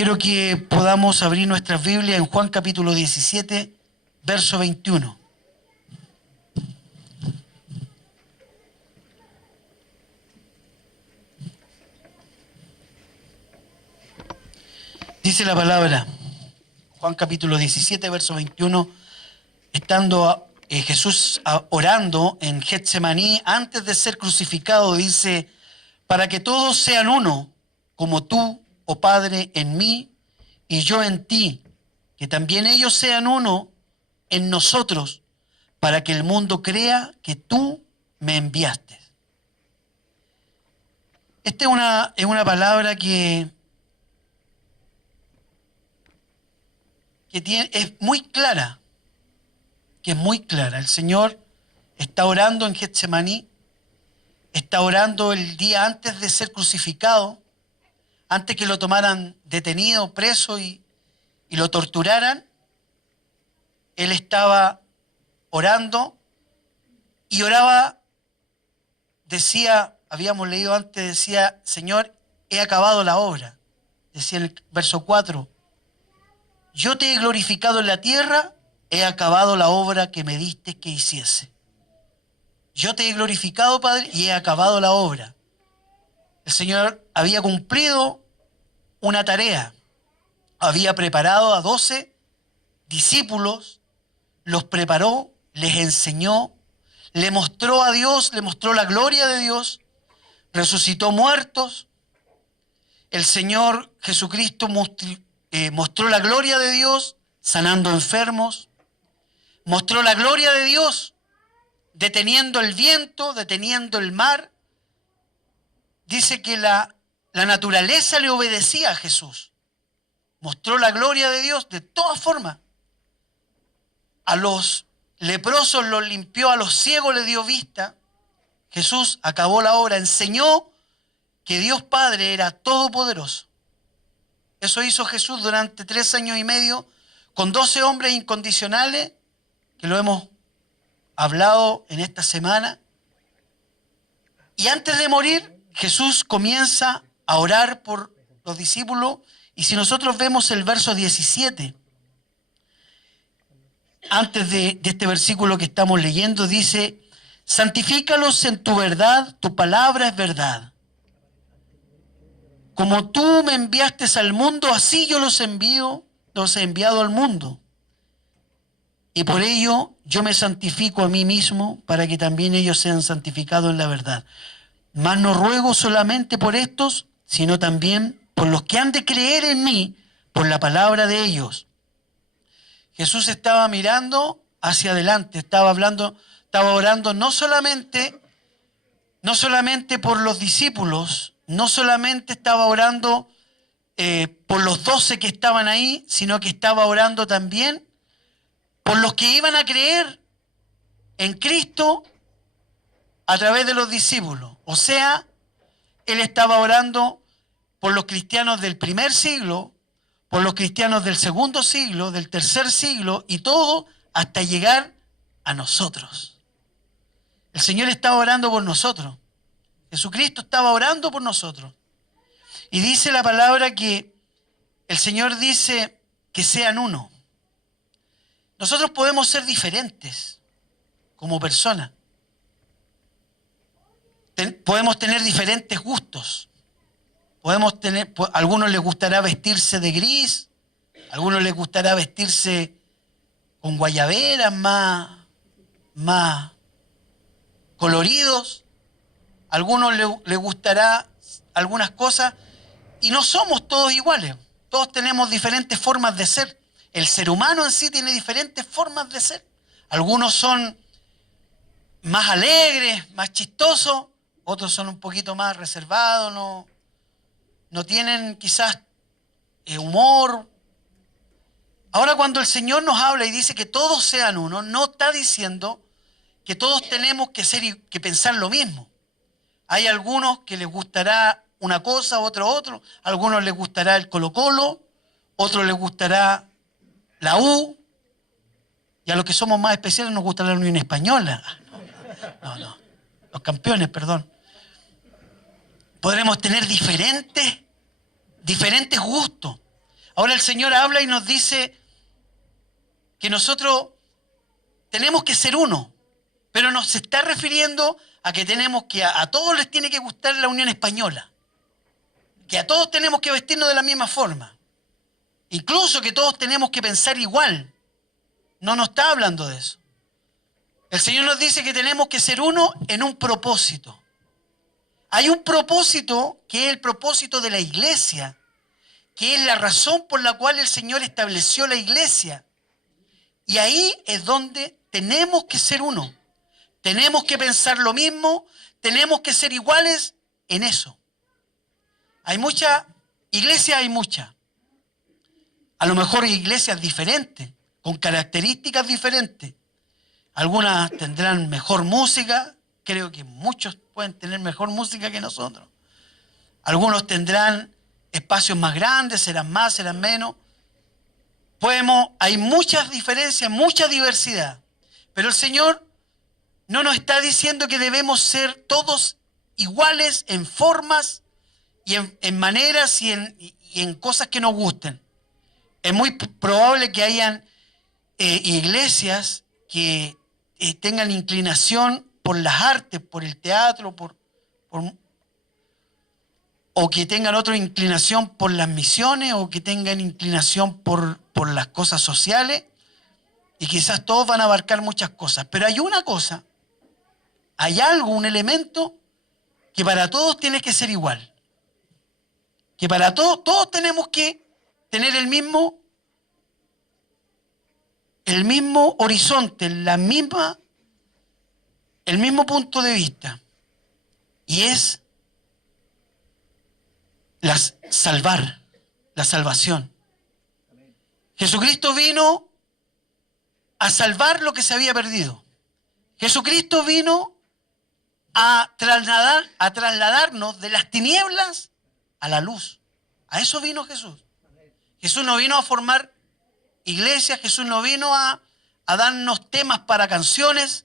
Quiero que podamos abrir nuestras Biblias en Juan capítulo 17, verso 21. Dice la palabra, Juan capítulo 17, verso 21, estando Jesús orando en Getsemaní antes de ser crucificado, dice: para que todos sean uno, como tú, oh Padre, en mí y yo en ti, que también ellos sean uno en nosotros, para que el mundo crea que tú me enviaste. Esta es una palabra que es muy clara, El Señor está orando en Getsemaní, está orando el día antes de ser crucificado, antes que lo tomaran detenido, preso y lo torturaran. Él estaba orando y oraba, decía, habíamos leído antes, decía: Señor, he acabado la obra. Decía en el verso 4, yo te he glorificado en la tierra, he acabado la obra que me diste que hiciese. Yo te he glorificado, Padre, y he acabado la obra. El Señor había cumplido una tarea. Había preparado a 12 discípulos, los preparó, les enseñó, le mostró a Dios, le mostró la gloria de Dios, resucitó muertos. El Señor Jesucristo mostró la gloria de Dios sanando enfermos, mostró la gloria de Dios deteniendo el viento, deteniendo el mar. Dice que la naturaleza le obedecía a Jesús. Mostró la gloria de Dios de todas formas. A los leprosos los limpió, a los ciegos les dio vista. Jesús acabó la obra, enseñó que Dios Padre era todopoderoso. Eso hizo Jesús durante 3 años y medio con 12 hombres incondicionales, que lo hemos hablado en esta semana. Y antes de morir, Jesús comienza a orar por los discípulos. Y si nosotros vemos el verso 17, antes de este versículo que estamos leyendo, dice: santifícalos en tu verdad, tu palabra es verdad. Como tú me enviaste al mundo, así yo los he enviado al mundo. Y por ello yo me santifico a mí mismo, para que también ellos sean santificados en la verdad. Mas no ruego solamente por estos, sino también por los que han de creer en mí, por la palabra de ellos. Jesús estaba mirando hacia adelante, estaba orando no solamente por los discípulos, no solamente estaba orando por los 12 que estaban ahí, sino que estaba orando también por los que iban a creer en Cristo a través de los discípulos. O sea, Él estaba orando por los cristianos del primer siglo, por los cristianos del segundo siglo, del tercer siglo, y todo hasta llegar a nosotros. El Señor estaba orando por nosotros. Jesucristo estaba orando por nosotros. Y dice la palabra que el Señor dice que sean uno. Nosotros podemos ser diferentes como personas. Podemos tener diferentes gustos. A algunos les gustará vestirse de gris, a algunos les gustará vestirse con guayaberas más coloridos, a algunos les gustará algunas cosas, y no somos todos iguales. Todos tenemos diferentes formas de ser. El ser humano en sí tiene diferentes formas de ser. Algunos son más alegres, más chistosos, otros son un poquito más reservados, no tienen quizás humor. Ahora, cuando el Señor nos habla y dice que todos sean uno, no está diciendo que todos tenemos que pensar lo mismo. Hay algunos que les gustará una cosa, otro. A algunos les gustará el Colo-Colo, otros les gustará la U, y a los que somos más especiales nos gusta la Unión Española. No, los campeones, perdón. Podremos tener diferentes gustos. Ahora el Señor habla y nos dice que nosotros tenemos que ser uno, pero nos está refiriendo a que tenemos que, a todos les tiene que gustar la Unión Española, que a todos tenemos que vestirnos de la misma forma, incluso que todos tenemos que pensar igual. No nos está hablando de eso. El Señor nos dice que tenemos que ser uno en un propósito. Hay un propósito que es el propósito de la iglesia, que es la razón por la cual el Señor estableció la iglesia. Y ahí es donde tenemos que ser uno. Tenemos que pensar lo mismo, tenemos que ser iguales en eso. Hay mucha iglesia, hay mucha. A lo mejor iglesias diferentes, con características diferentes. Algunas tendrán mejor música, creo que muchos pueden tener mejor música que nosotros. Algunos tendrán espacios más grandes, serán más, serán menos. Hay muchas diferencias, mucha diversidad. Pero el Señor no nos está diciendo que debemos ser todos iguales en formas y en maneras y en cosas que nos gusten. Es muy probable que hayan iglesias que tengan inclinación por las artes, por el teatro, o que tengan otra inclinación por las misiones, o que tengan inclinación por las cosas sociales, y quizás todos van a abarcar muchas cosas. Pero hay una cosa, hay algo, un elemento, que para todos tiene que ser igual. Que para todos tenemos que tener el mismo horizonte, el mismo punto de vista. Y es la salvación. Jesucristo vino a salvar lo que se había perdido. Jesucristo vino a trasladarnos de las tinieblas a la luz. A eso vino Jesús. Jesús no vino a formar iglesias, Jesús no vino a darnos temas para canciones,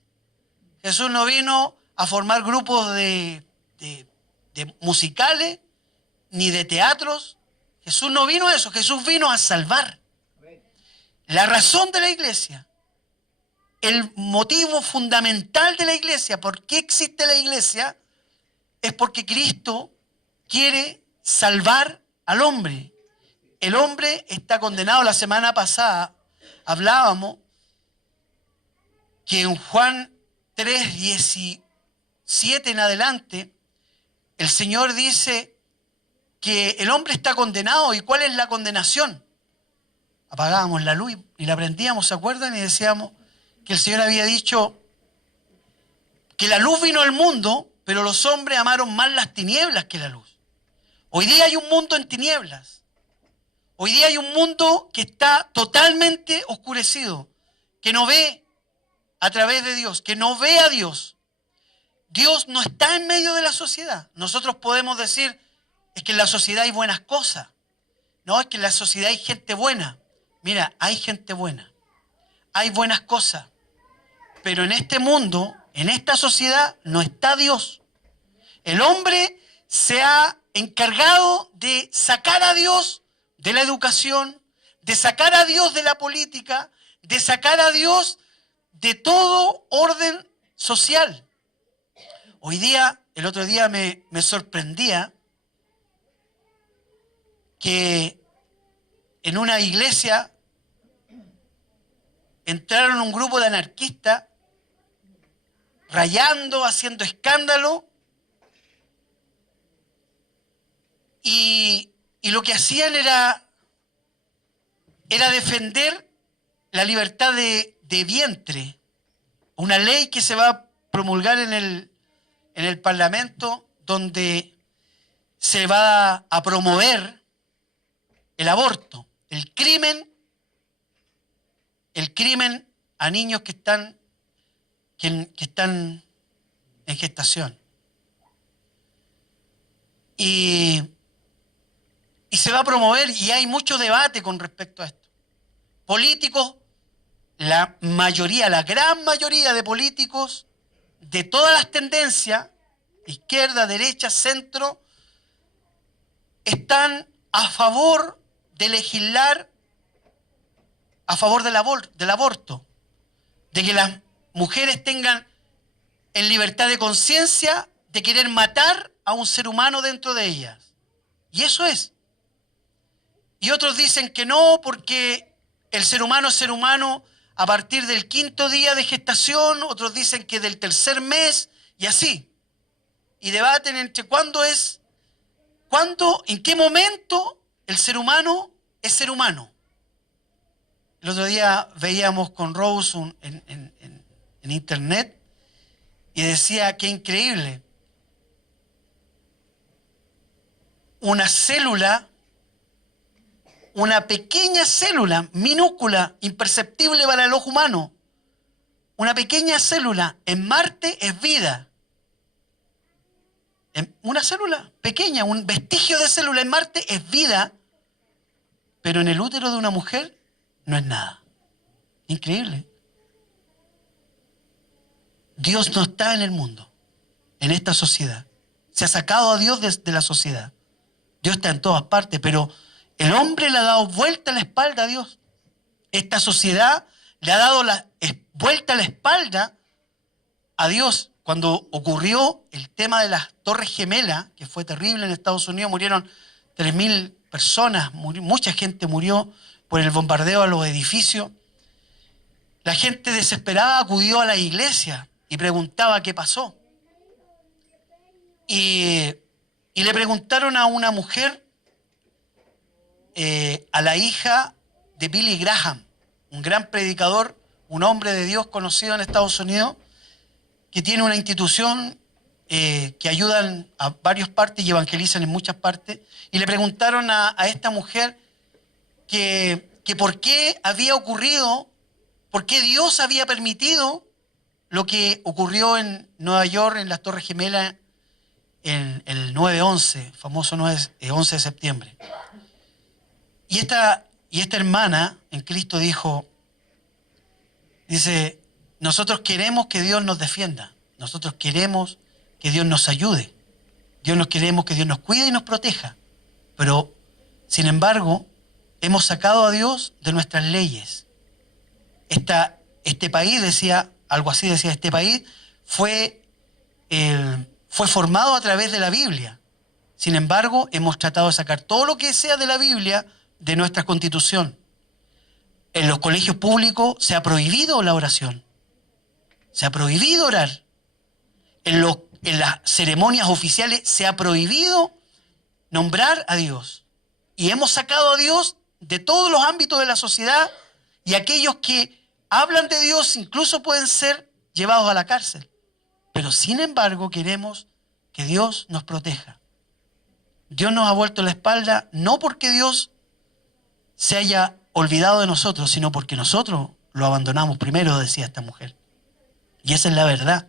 Jesús no vino a formar grupos de musicales, ni de teatros. Jesús no vino a eso, Jesús vino a salvar. La razón de la iglesia, el motivo fundamental de la iglesia, por qué existe la iglesia, es porque Cristo quiere salvar al hombre. El hombre está condenado. La semana pasada hablábamos que en Juan 3:17 en adelante, el Señor dice que el hombre está condenado. ¿Y cuál es la condenación? Apagábamos la luz y la prendíamos, ¿se acuerdan? Y decíamos que el Señor había dicho que la luz vino al mundo, pero los hombres amaron más las tinieblas que la luz. Hoy día hay un mundo en tinieblas. Hoy día hay un mundo que está totalmente oscurecido, que no ve a través de Dios, que no ve a Dios. Dios no está en medio de la sociedad. Nosotros podemos decir, es que en la sociedad hay buenas cosas. No, es que en la sociedad hay gente buena. Mira, hay gente buena. Hay buenas cosas. Pero en este mundo, en esta sociedad, no está Dios. El hombre se ha encargado de sacar a Dios de la educación, de sacar a Dios de la política, de sacar a Dios de todo orden social. Hoy día, el otro día me sorprendía que en una iglesia entraron un grupo de anarquistas rayando, haciendo escándalo, y lo que hacían era defender la libertad de vientre, una ley que se va a promulgar en el Parlamento, donde se va a promover el aborto, el crimen a niños que están en gestación. Y se va a promover, y hay mucho debate con respecto a esto. Políticos, la gran mayoría de políticos de todas las tendencias, izquierda, derecha, centro, están a favor de legislar a favor del aborto, de que las mujeres tengan en libertad de conciencia de querer matar a un ser humano dentro de ellas. Y eso es. Y otros dicen que no, porque el ser humano es ser humano a partir del 5.º día de gestación, otros dicen que del 3.er mes, y así. Y debaten entre en qué momento el ser humano es ser humano. El otro día veíamos con Rose en internet y decía que increíble. Una célula, una pequeña célula, minúscula, imperceptible para el ojo humano, una pequeña célula en Marte es vida. Una célula pequeña, un vestigio de célula en Marte es vida, pero en el útero de una mujer no es nada. Increíble. Dios no está en el mundo, en esta sociedad. Se ha sacado a Dios de la sociedad. Dios está en todas partes, pero el hombre le ha dado vuelta la espalda a Dios. Esta sociedad le ha dado vuelta la espalda a Dios. Cuando ocurrió el tema de las Torres Gemelas, que fue terrible en Estados Unidos, murieron 3.000 personas, mucha gente murió por el bombardeo a los edificios. La gente desesperada acudió a la iglesia y preguntaba qué pasó. Y le preguntaron a una mujer, a la hija de Billy Graham, un gran predicador, un hombre de Dios conocido en Estados Unidos, que tiene una institución que ayudan a varias partes y evangelizan en muchas partes, y le preguntaron a esta mujer que por qué había ocurrido, por qué Dios había permitido lo que ocurrió en Nueva York, en las Torres Gemelas, en el 9/11, famoso 11 de septiembre. Y esta hermana en Cristo dice, nosotros queremos que Dios nos defienda, nosotros queremos que Dios nos ayude, queremos que Dios nos cuide y nos proteja, pero sin embargo hemos sacado a Dios de nuestras leyes. Este país, decía, algo así decía, este país fue formado a través de la Biblia. Sin embargo, hemos tratado de sacar todo lo que sea de la Biblia de nuestra Constitución. En los colegios públicos se ha prohibido la oración. Se ha prohibido orar. En las ceremonias oficiales se ha prohibido nombrar a Dios. Y hemos sacado a Dios de todos los ámbitos de la sociedad, y aquellos que hablan de Dios incluso pueden ser llevados a la cárcel. Pero sin embargo queremos que Dios nos proteja. Dios nos ha vuelto la espalda no porque Dios se haya olvidado de nosotros, sino porque nosotros lo abandonamos primero, decía esta mujer. Y esa es la verdad.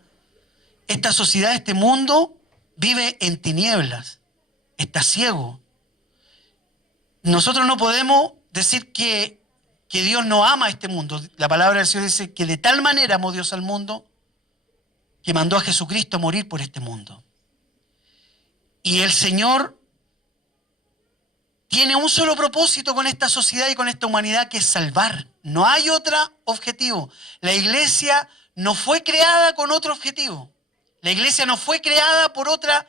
Esta sociedad, este mundo, vive en tinieblas, está ciego. Nosotros no podemos decir que Dios no ama a este mundo. La palabra del Señor dice que de tal manera amó Dios al mundo que mandó a Jesucristo a morir por este mundo. Y el Señor tiene un solo propósito con esta sociedad y con esta humanidad, que es salvar. No hay otro objetivo. La iglesia no fue creada con otro objetivo. La iglesia no fue creada por otra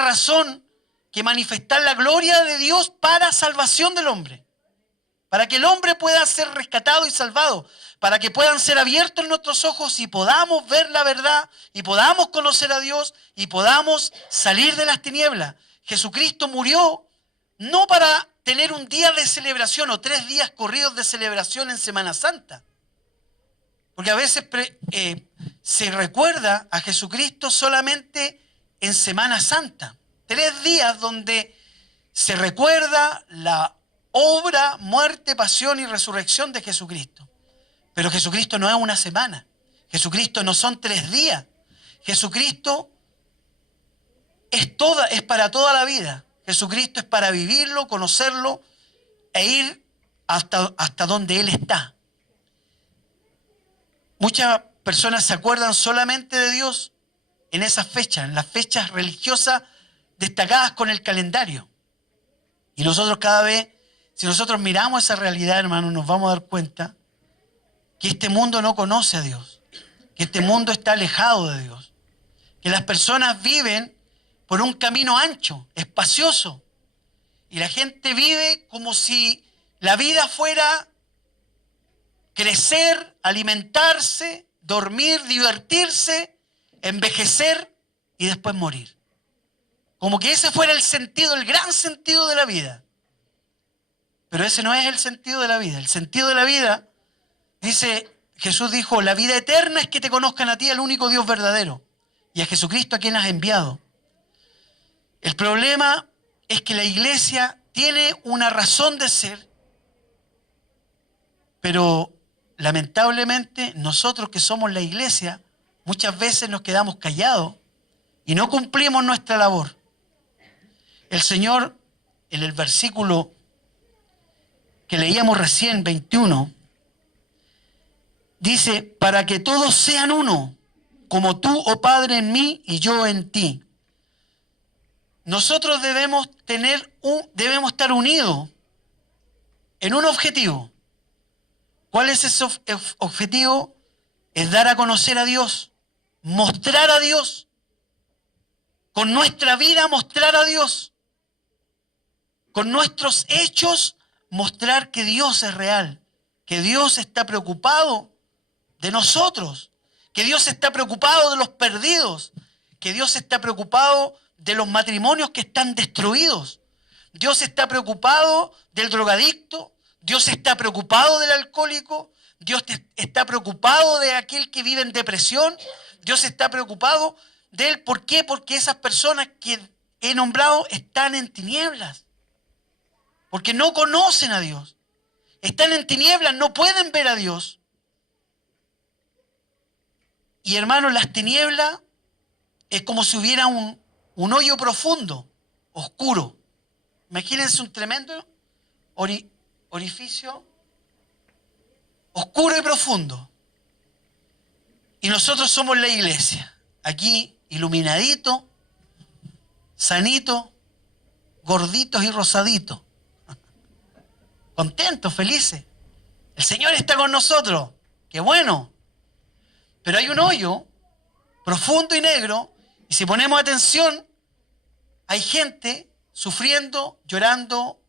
razón que manifestar la gloria de Dios para salvación del hombre. Para que el hombre pueda ser rescatado y salvado. Para que puedan ser abiertos nuestros ojos y podamos ver la verdad y podamos conocer a Dios y podamos salir de las tinieblas. Jesucristo murió no para tener un día de celebración o 3 días corridos de celebración en Semana Santa. Porque a veces se recuerda a Jesucristo solamente en Semana Santa. 3 días donde se recuerda la obra, muerte, pasión y resurrección de Jesucristo. Pero Jesucristo no es una semana. Jesucristo no son 3 días. Jesucristo es para toda la vida. Jesucristo es para vivirlo, conocerlo e ir hasta donde Él está. Muchas personas se acuerdan solamente de Dios en esas fechas, en las fechas religiosas destacadas con el calendario. Y nosotros cada vez, Si nosotros miramos esa realidad, hermano, nos vamos a dar cuenta que este mundo no conoce a Dios, que este mundo está alejado de Dios, que las personas viven por un camino ancho, espacioso, y la gente vive como si la vida fuera crecer, alimentarse, dormir, divertirse, envejecer y después morir. Como que ese fuera el sentido, el gran sentido de la vida. Pero ese no es el sentido de la vida. El sentido de la vida, Jesús dijo, la vida eterna es que te conozcan a ti, el único Dios verdadero, y a Jesucristo a quien has enviado. El problema es que la iglesia tiene una razón de ser, pero lamentablemente nosotros que somos la iglesia muchas veces nos quedamos callados y no cumplimos nuestra labor. El Señor, en el versículo que leíamos recién, 21, dice, para que todos sean uno, como tú, oh Padre, en mí y yo en ti. Nosotros debemos estar unidos en un objetivo. ¿Cuál es ese objetivo? Es dar a conocer a Dios, mostrar a Dios, con nuestra vida mostrar a Dios, con nuestros hechos mostrar que Dios es real, que Dios está preocupado de nosotros, que Dios está preocupado de los perdidos, que Dios está preocupado de los matrimonios que están destruidos, Dios está preocupado del drogadicto, Dios está preocupado del alcohólico, Dios está preocupado de aquel que vive en depresión, Dios está preocupado de él. ¿Por qué? Porque esas personas que he nombrado están en tinieblas, porque no conocen a Dios, están en tinieblas, no pueden ver a Dios. Y hermanos, las tinieblas es como si hubiera un hoyo profundo, oscuro. Imagínense un tremendo orificio oscuro y profundo. Y nosotros somos la iglesia, aquí iluminadito, sanito, gorditos y rosaditos, contentos, felices. El Señor está con nosotros, qué bueno. Pero hay un hoyo profundo y negro, y si ponemos atención, hay gente sufriendo, llorando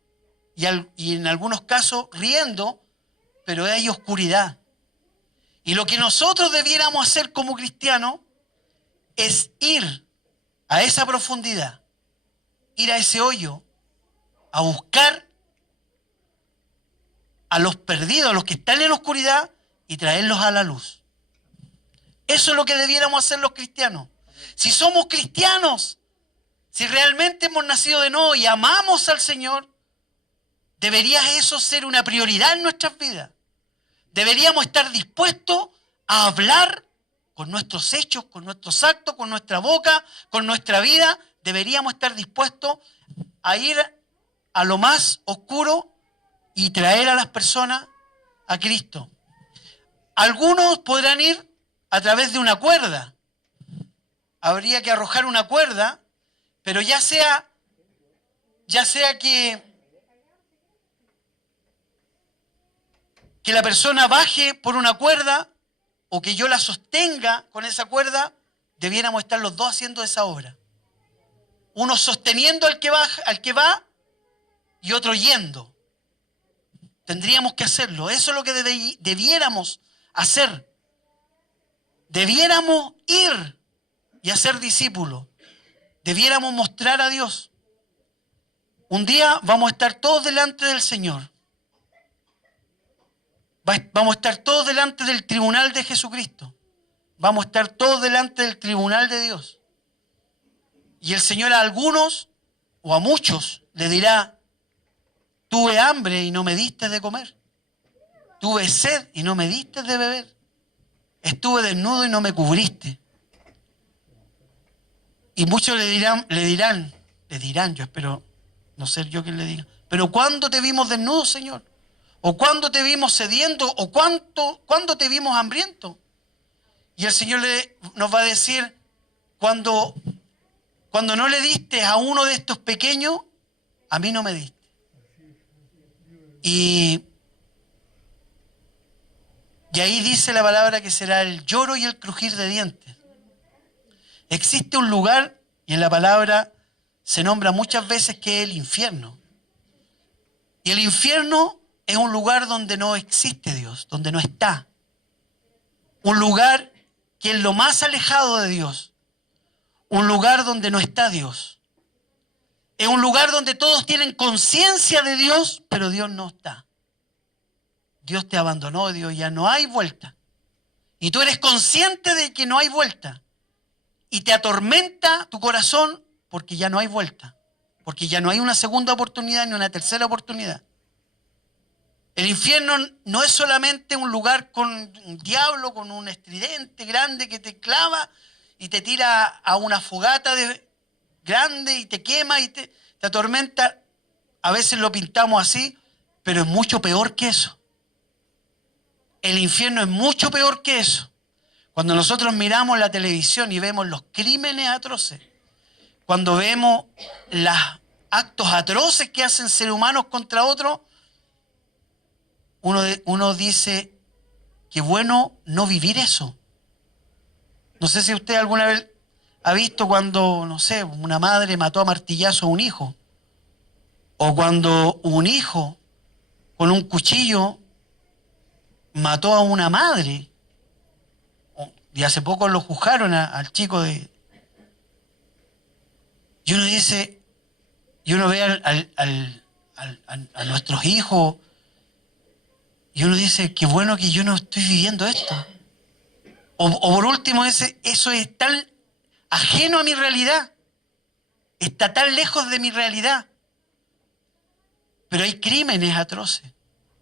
y en algunos casos riendo, pero hay oscuridad. Y lo que nosotros debiéramos hacer como cristianos es ir a esa profundidad, ir a ese hoyo, a buscar a los perdidos, a los que están en la oscuridad, y traerlos a la luz. Eso es lo que debiéramos hacer los cristianos. Si somos cristianos, si realmente hemos nacido de nuevo y amamos al Señor, debería eso ser una prioridad en nuestras vidas. Deberíamos estar dispuestos a hablar con nuestros hechos, con nuestros actos, con nuestra boca, con nuestra vida. Deberíamos estar dispuestos a ir a lo más oscuro y traer a las personas a Cristo. Algunos podrán ir a través de una cuerda. Habría que arrojar una cuerda, pero ya sea que la persona baje por una cuerda o que yo la sostenga con esa cuerda, debiéramos estar los dos haciendo esa obra. Uno sosteniendo al que va y otro yendo. Tendríamos que hacerlo. Eso es lo que debiéramos hacer. Debiéramos ir y hacer discípulos. Debiéramos mostrar a Dios. Un día vamos a estar todos delante del Señor. Vamos a estar todos delante del tribunal de Jesucristo. Vamos a estar todos delante del tribunal de Dios. Y el Señor a algunos o a muchos le dirá, tuve hambre y no me diste de comer. Tuve sed y no me diste de beber. Estuve desnudo y no me cubriste. Y muchos le dirán, yo espero no ser yo quien le diga, pero ¿cuándo te vimos desnudo, Señor? ¿O cuándo te vimos sediento? ¿O cuándo te vimos hambriento? Y el Señor nos va a decir, cuando no le diste a uno de estos pequeños, a mí no me diste. Y ahí dice la palabra que será el lloro y el crujir de dientes. Existe un lugar, y en la palabra se nombra muchas veces, que es el infierno. Y el infierno es un lugar donde no existe Dios, donde no está. Un lugar que es lo más alejado de Dios. Un lugar donde no está Dios. Es un lugar donde todos tienen conciencia de Dios, pero Dios no está. Dios te abandonó, Dios ya no hay vuelta. Y tú eres consciente de que no hay vuelta. Y te atormenta tu corazón porque ya no hay vuelta. Porque ya no hay una segunda oportunidad ni una tercera oportunidad. El infierno no es solamente un lugar con un diablo, con un estridente grande que te clava y te tira a una fogata grande y te quema y te atormenta. A veces lo pintamos así, pero es mucho peor que eso. El infierno es mucho peor que eso. Cuando nosotros miramos la televisión y vemos los crímenes atroces, cuando vemos los actos atroces que hacen seres humanos contra otros, uno dice, qué bueno no vivir eso. No sé si usted alguna vez ha visto cuando, no sé, una madre mató a martillazo a un hijo, o cuando un hijo con un cuchillo mató a una madre. Y hace poco lo juzgaron al chico de... Y uno dice, y uno ve a nuestros hijos, y uno dice, qué bueno que yo no estoy viviendo esto. O por último, eso es tan ajeno a mi realidad, está tan lejos de mi realidad. Pero hay crímenes atroces,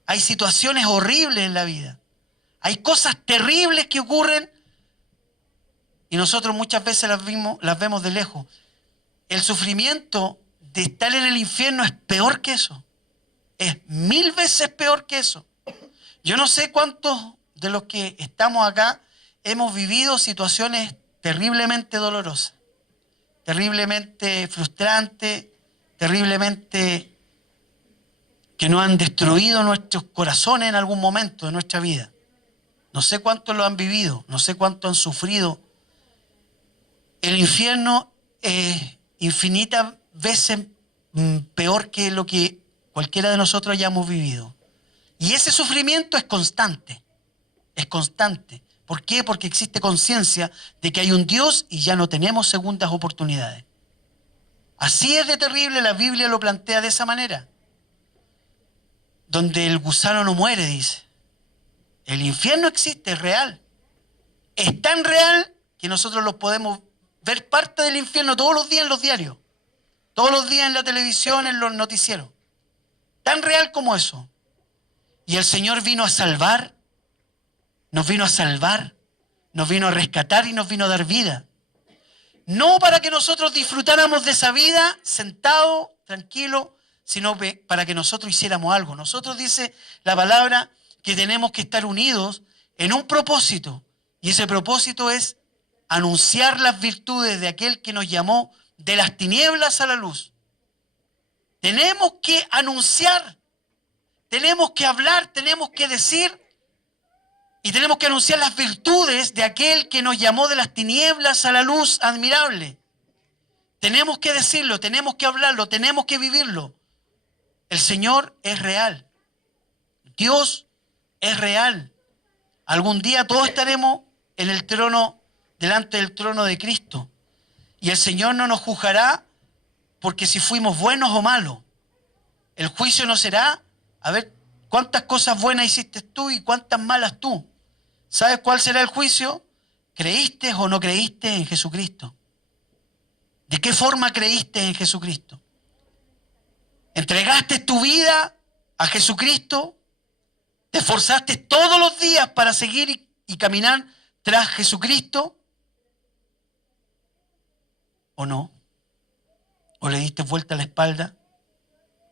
hay situaciones horribles en la vida, hay cosas terribles que ocurren y nosotros muchas veces las vemos de lejos. El sufrimiento de estar en el infierno es peor que eso. Es 1000 veces peor que eso. Yo no sé cuántos de los que estamos acá hemos vivido situaciones terriblemente dolorosas, terriblemente frustrantes, terriblemente que nos han destruido nuestros corazones en algún momento de nuestra vida. No sé cuántos lo han vivido, no sé cuántos han sufrido. El infierno es infinitas veces peor que lo que cualquiera de nosotros hayamos vivido. Y ese sufrimiento es constante, es constante. ¿Por qué? Porque existe conciencia de que hay un Dios y ya no tenemos segundas oportunidades. Así es de terrible, la Biblia lo plantea de esa manera. Donde el gusano no muere, dice. El infierno existe, es real. Es tan real que nosotros lo podemos ver parte del infierno todos los días en los diarios, todos los días en la televisión, en los noticieros. Tan real como eso. Y el Señor vino a salvar, nos vino a salvar, nos vino a rescatar y nos vino a dar vida. No para que nosotros disfrutáramos de esa vida sentados, tranquilos, sino para que nosotros hiciéramos algo. Nosotros dice la palabra que tenemos que estar unidos en un propósito. Y ese propósito es anunciar las virtudes de aquel que nos llamó de las tinieblas a la luz. Tenemos que anunciar, tenemos que hablar, tenemos que decir y tenemos que anunciar las virtudes de aquel que nos llamó de las tinieblas a la luz admirable. Tenemos que decirlo, tenemos que hablarlo, tenemos que vivirlo. El Señor es real. Dios es real. Algún día todos estaremos en el trono, delante del trono de Cristo. Y el Señor no nos juzgará porque si fuimos buenos o malos. El juicio no será, a ver, cuántas cosas buenas hiciste tú y cuántas malas tú. ¿Sabes cuál será el juicio? ¿Creíste o no creíste en Jesucristo? ¿De qué forma creíste en Jesucristo? ¿Entregaste tu vida a Jesucristo? ¿Te esforzaste todos los días para seguir y caminar tras Jesucristo? ¿O no? ¿O le diste vuelta a la espalda?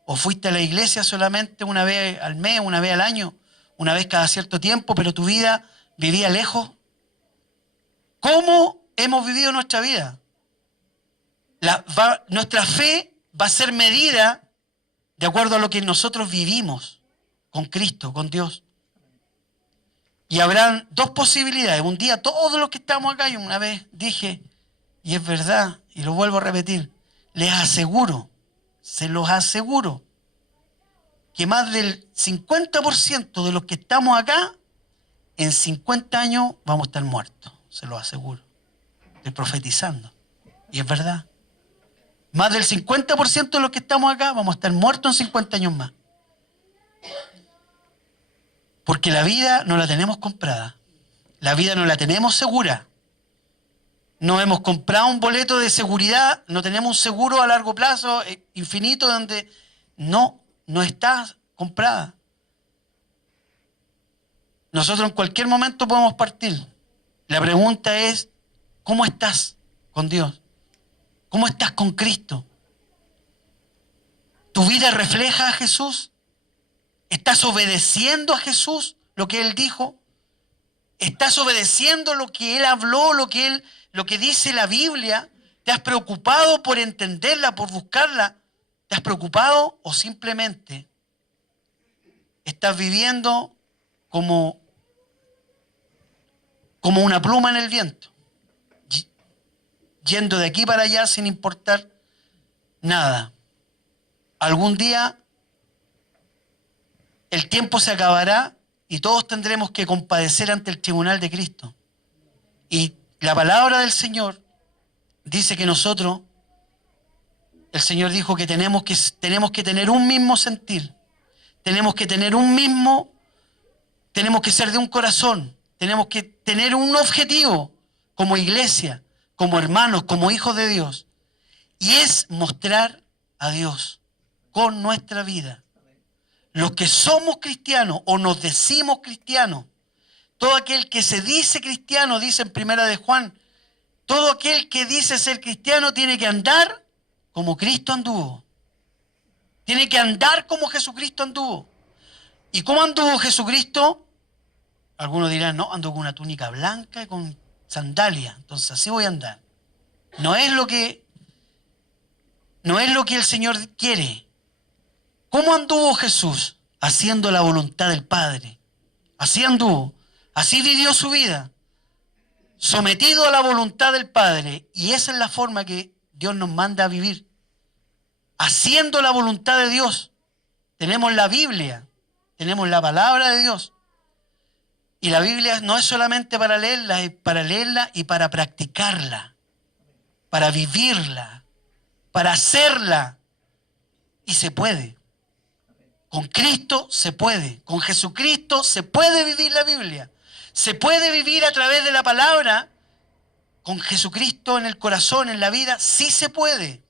¿O fuiste a la iglesia solamente una vez al mes, una vez al año, una vez cada cierto tiempo, pero tu vida vivía lejos? ¿Cómo hemos vivido nuestra vida? Nuestra fe va a ser medida de acuerdo a lo que nosotros vivimos con Cristo, con Dios. Y habrán dos posibilidades. Un día todos los que estamos acá, y una vez dije, y es verdad, y lo vuelvo a repetir, les aseguro, se los aseguro, que más del 50% de los que estamos acá, en 50 años vamos a estar muertos, se los aseguro. Estoy profetizando. Y es verdad. Más del 50% de los que estamos acá vamos a estar muertos en 50 años más. Porque la vida no la tenemos comprada. La vida no la tenemos segura. No hemos comprado un boleto de seguridad, no tenemos un seguro a largo plazo infinito donde no está comprada. Nosotros en cualquier momento podemos partir. La pregunta es, ¿cómo estás con Dios? ¿Cómo estás con Cristo? ¿Tu vida refleja a Jesús? ¿Estás obedeciendo a Jesús, lo que Él dijo? ¿Estás obedeciendo lo que Él habló, lo que dice la Biblia? ¿Te has preocupado por entenderla, por buscarla? ¿Te has preocupado o simplemente estás viviendo como una pluma en el viento? Yendo de aquí para allá sin importar nada. Algún día el tiempo se acabará y todos tendremos que compadecer ante el tribunal de Cristo. Y la palabra del Señor dice que nosotros, el Señor dijo que tenemos que tener un mismo sentir, tenemos que ser de un corazón, tenemos que tener un objetivo como iglesia, como hermanos, como hijos de Dios, y es mostrar a Dios con nuestra vida. Los que somos cristianos o nos decimos cristianos, todo aquel que se dice cristiano, dice en Primera de Juan, todo aquel que dice ser cristiano tiene que andar como Cristo anduvo. Tiene que andar como Jesucristo anduvo. ¿Y cómo anduvo Jesucristo? Algunos dirán, no, ando con una túnica blanca y con sandalia, entonces así voy a andar. No es lo que el Señor quiere. ¿Cómo anduvo Jesús? Haciendo la voluntad del Padre. Así anduvo. Así vivió su vida. Sometido a la voluntad del Padre. Y esa es la forma que Dios nos manda a vivir. Haciendo la voluntad de Dios. Tenemos la Biblia. Tenemos la palabra de Dios. Y la Biblia no es solamente para leerla, es para leerla y para practicarla. Para vivirla. Para hacerla. Y se puede. Con Cristo se puede, con Jesucristo se puede vivir la Biblia. Se puede vivir a través de la palabra, con Jesucristo en el corazón, en la vida, sí se puede.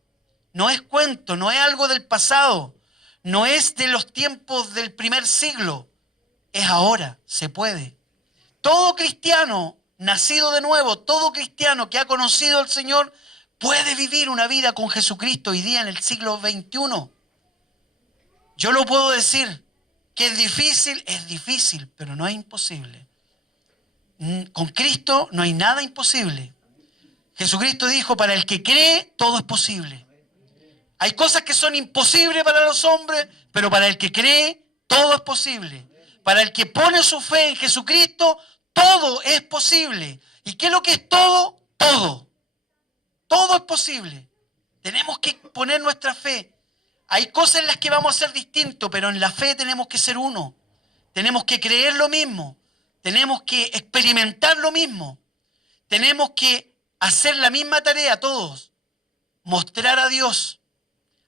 No es cuento, no es algo del pasado, no es de los tiempos del primer siglo, es ahora, se puede. Todo cristiano nacido de nuevo, todo cristiano que ha conocido al Señor, puede vivir una vida con Jesucristo hoy día en el siglo XXI. Yo lo puedo decir, que es difícil, pero no es imposible. Con Cristo no hay nada imposible. Jesucristo dijo, para el que cree, todo es posible. Hay cosas que son imposibles para los hombres, pero para el que cree, todo es posible. Para el que pone su fe en Jesucristo, todo es posible. ¿Y qué es lo que es todo? Todo. Todo es posible. Tenemos que poner nuestra fe. Hay cosas en las que vamos a ser distintos, pero en la fe tenemos que ser uno. Tenemos que creer lo mismo. Tenemos que experimentar lo mismo. Tenemos que hacer la misma tarea todos. Mostrar a Dios.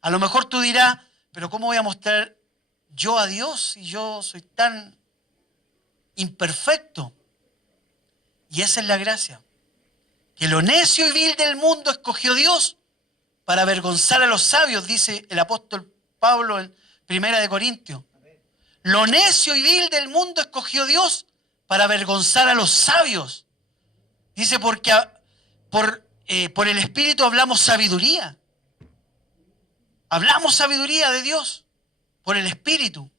A lo mejor tú dirás, pero ¿cómo voy a mostrar yo a Dios si yo soy tan imperfecto? Y esa es la gracia. Que lo necio y vil del mundo escogió Dios para avergonzar a los sabios, dice el apóstol Pablo en 1 Corintios. Lo necio y vil del mundo escogió Dios para avergonzar a los sabios. Dice, porque por el Espíritu hablamos sabiduría. Hablamos sabiduría de Dios por el Espíritu.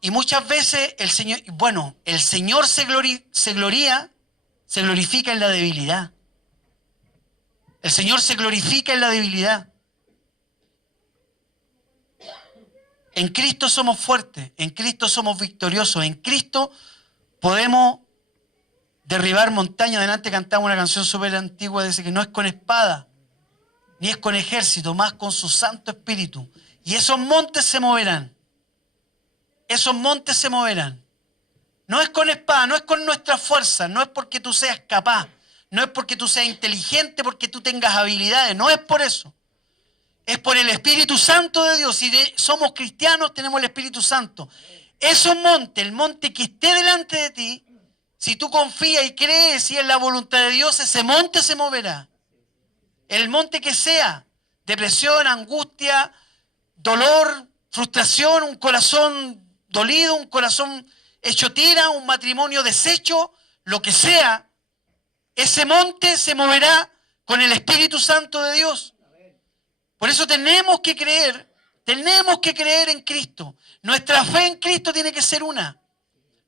Y muchas veces el Señor se glorifica en la debilidad. El Señor se glorifica en la debilidad. En Cristo somos fuertes, en Cristo somos victoriosos, en Cristo podemos derribar montañas. Delante cantaba una canción súper antigua, dice que no es con espada, ni es con ejército, más con su Santo Espíritu. Y esos montes se moverán. Esos montes se moverán. No es con espada, no es con nuestra fuerza, no es porque tú seas capaz, no es porque tú seas inteligente, porque tú tengas habilidades, no es por eso. Es por el Espíritu Santo de Dios. Si somos cristianos, tenemos el Espíritu Santo. Esos montes, el monte que esté delante de ti, si tú confías y crees y es la voluntad de Dios, ese monte se moverá. El monte que sea, depresión, angustia, dolor, frustración, un corazón dolido, un corazón hecho tira, un matrimonio deshecho, lo que sea, ese monte se moverá con el Espíritu Santo de Dios. Por eso tenemos que creer en Cristo. Nuestra fe en Cristo tiene que ser una.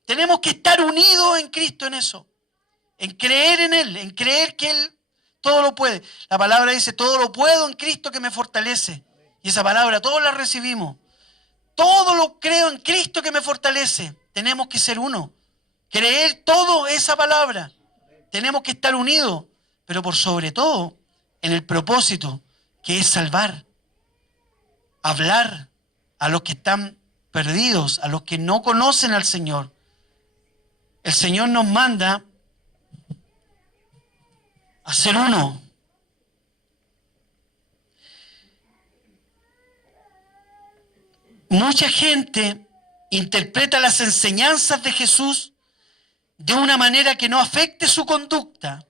Tenemos que estar unidos en Cristo en eso. En creer en Él, en creer que Él todo lo puede. La palabra dice, todo lo puedo en Cristo que me fortalece. Y esa palabra todos la recibimos. Todo lo creo en Cristo que me fortalece. Tenemos que ser uno. Creer todo esa palabra. Tenemos que estar unidos. Pero por sobre todo, en el propósito que es salvar. Hablar a los que están perdidos, a los que no conocen al Señor. El Señor nos manda a ser uno. Mucha gente interpreta las enseñanzas de Jesús de una manera que no afecte su conducta.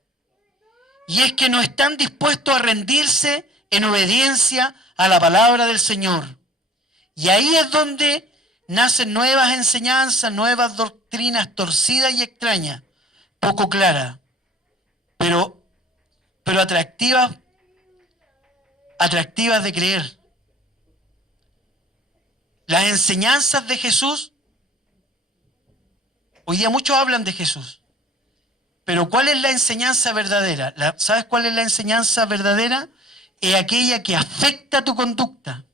Y es que no están dispuestos a rendirse en obediencia a la palabra del Señor. Y ahí es donde nacen nuevas enseñanzas, nuevas doctrinas torcidas y extrañas, poco claras, pero atractivas de creer. Las enseñanzas de Jesús, hoy día muchos hablan de Jesús, pero ¿cuál es la enseñanza verdadera? ¿Sabes cuál es la enseñanza verdadera? Es aquella que afecta tu conducta.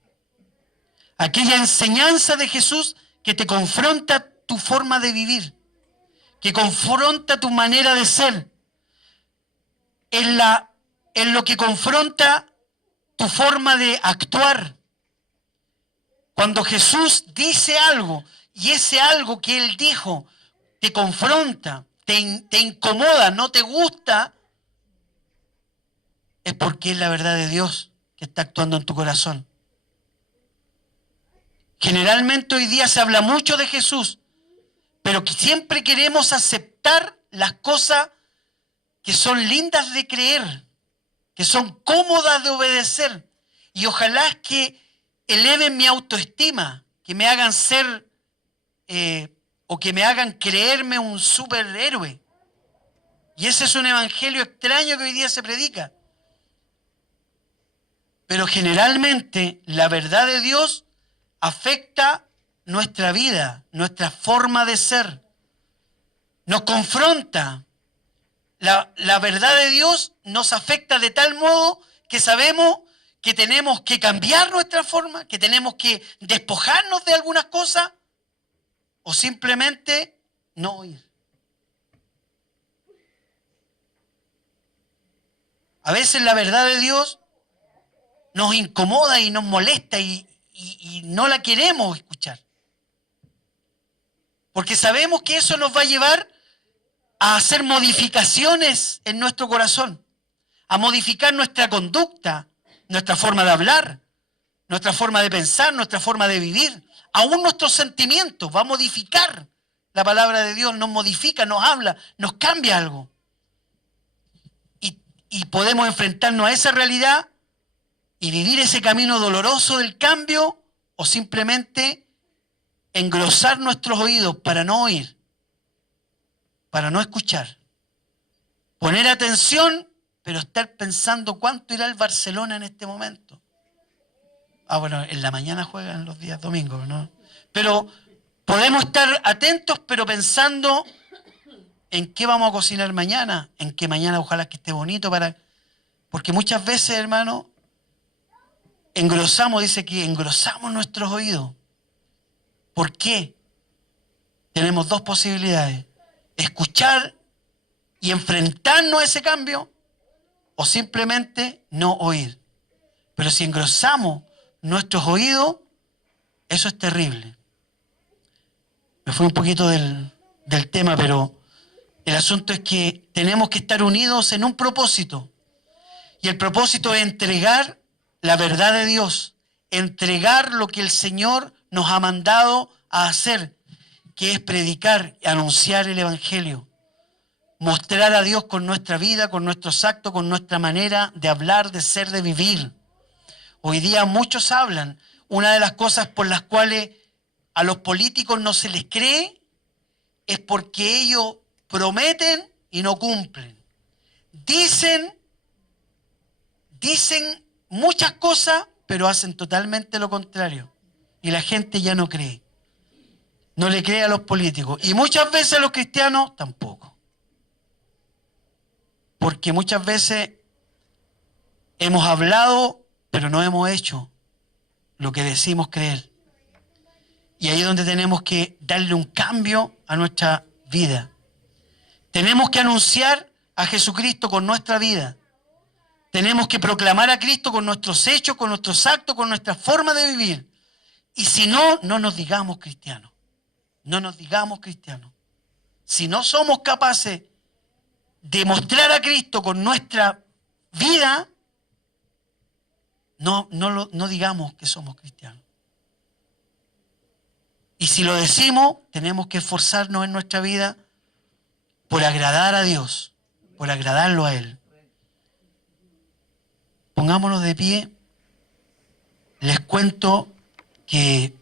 Aquella enseñanza de Jesús que te confronta tu forma de vivir, que confronta tu manera de ser, en lo que confronta tu forma de actuar. Cuando Jesús dice algo y ese algo que Él dijo te confronta, te incomoda, no te gusta, es porque es la verdad de Dios que está actuando en tu corazón. Generalmente hoy día se habla mucho de Jesús, pero que siempre queremos aceptar las cosas que son lindas de creer, que son cómodas de obedecer. Y ojalá que eleven mi autoestima, que me hagan ser o que me hagan creerme un superhéroe. Y ese es un evangelio extraño que hoy día se predica. Pero generalmente la verdad de Dios afecta nuestra vida, nuestra forma de ser. Nos confronta. La verdad de Dios nos afecta de tal modo que sabemos que tenemos que cambiar nuestra forma, que tenemos que despojarnos de algunas cosas o simplemente no oír. A veces la verdad de Dios nos incomoda y nos molesta y no la queremos escuchar. Porque sabemos que eso nos va a llevar a hacer modificaciones en nuestro corazón, a modificar nuestra conducta, nuestra forma de hablar, nuestra forma de pensar, nuestra forma de vivir, aún nuestros sentimientos. Va a modificar la palabra de Dios, nos modifica, nos habla, nos cambia algo. Y podemos enfrentarnos a esa realidad y vivir ese camino doloroso del cambio o simplemente engrosar nuestros oídos para no oír, para no escuchar. Poner atención, pero estar pensando cuánto irá el Barcelona en este momento. Bueno, en la mañana juegan los días domingos, ¿no? Pero podemos estar atentos, pero pensando en qué vamos a cocinar mañana, en que mañana ojalá que esté bonito porque muchas veces, hermano, dice que engrosamos nuestros oídos ¿Por qué? Tenemos dos posibilidades: escuchar y enfrentarnos a ese cambio, o simplemente no oír. Pero si engrosamos nuestros oídos, eso es terrible. Me fui un poquito del tema, pero el asunto es que tenemos que estar unidos en un propósito. Y el propósito es entregar la verdad de Dios, entregar lo que el Señor nos ha mandado a hacer, que es predicar y anunciar el Evangelio. Mostrar a Dios con nuestra vida, con nuestros actos, con nuestra manera de hablar, de ser, de vivir. Hoy día muchos hablan. Una de las cosas por las cuales a los políticos no se les cree es porque ellos prometen y no cumplen. Dicen muchas cosas, pero hacen totalmente lo contrario. Y la gente ya no cree. No le cree a los políticos. Y muchas veces a los cristianos tampoco. Porque muchas veces hemos hablado, pero no hemos hecho lo que decimos creer. Y ahí es donde tenemos que darle un cambio a nuestra vida. Tenemos que anunciar a Jesucristo con nuestra vida. Tenemos que proclamar a Cristo con nuestros hechos, con nuestros actos, con nuestra forma de vivir. Y si no, no nos digamos cristianos. No nos digamos cristianos. Si no somos capaces de mostrar a Cristo con nuestra vida, no digamos que somos cristianos. Y si lo decimos, tenemos que esforzarnos en nuestra vida por agradar a Dios, por agradarlo a Él. Pongámonos de pie. Les cuento que